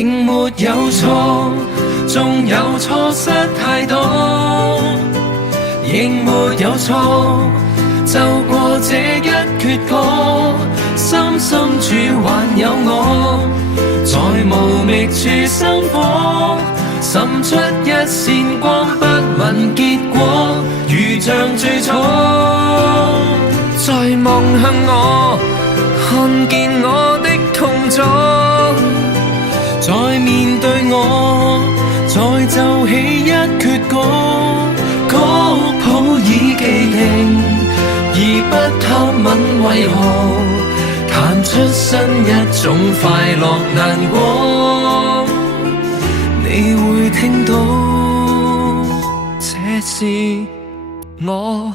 並沒有錯，縱有錯失太多，仍沒有錯，就過這一闕歌，心深處還有我，在無覓處生火，滲出一線光，不問結果，如像最初。在望向我，看見我的痛楚，再面對我，再奏起一闕歌，曲譜已既定，而不探問為何，彈出新一種快樂難過，你會聽到，這是我。